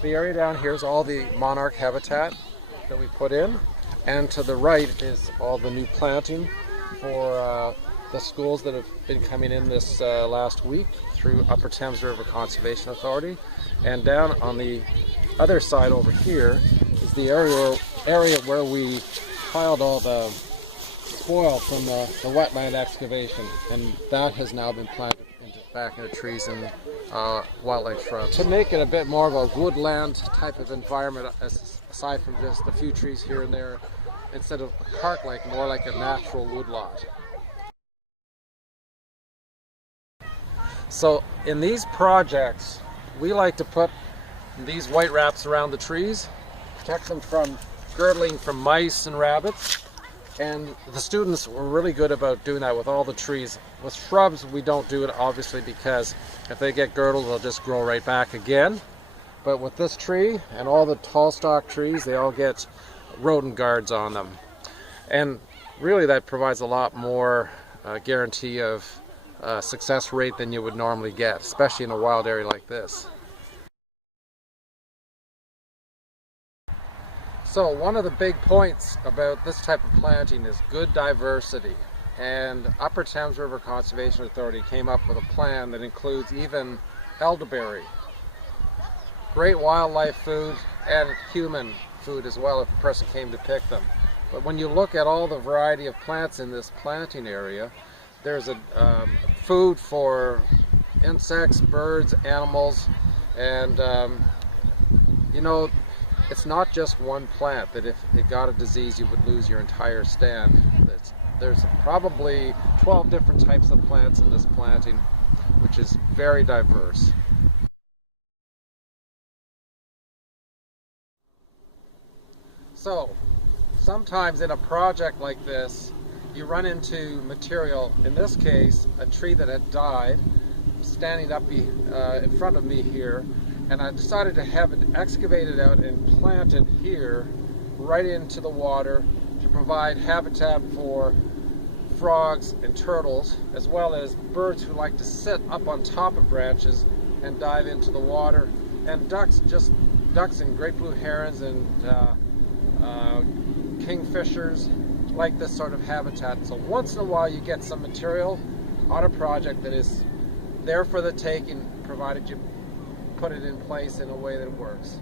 The area down here is all the monarch habitat that we put in, and to the right is all the new planting for the schools that have been coming in this last week through Upper Thames River Conservation Authority. And down on the other side over here is the area where we piled all the spoil from the wetland excavation, and that has now been planted back into trees and wildlife shrubs to make it a bit more of a woodland type of environment, aside from just a few trees here and there, instead of a park-like, more like a natural woodlot. So in these projects, we like to put these white wraps around the trees, protect them from girdling from mice and rabbits. And the students were really good about doing that with all the trees. With shrubs, we don't do it, obviously, because if they get girdled, they'll just grow right back again. But with this tree and all the tall stock trees, they all get rodent guards on them. And really that provides a lot more guarantee of success rate than you would normally get, especially in a wild area like this. So one of the big points about this type of planting is good diversity, and Upper Thames River Conservation Authority came up with a plan that includes even elderberry. Great wildlife food and human food as well if a person came to pick them. But when you look at all the variety of plants in this planting area, there's a food for insects, birds, animals, and you know, it's not just one plant that if it got a disease you would lose your entire stand. There's probably 12 different types of plants in this planting, which is very diverse. So sometimes in a project like this, you run into material, in this case a tree that had died, standing up in front of me here, and I decided to have it excavated out and planted here right into the water to provide habitat for frogs and turtles, as well as birds who like to sit up on top of branches and dive into the water, and ducks and great blue herons and kingfishers like this sort of habitat. So once in a while you get some material on a project that is there for the taking, provided you put it in place in a way that works.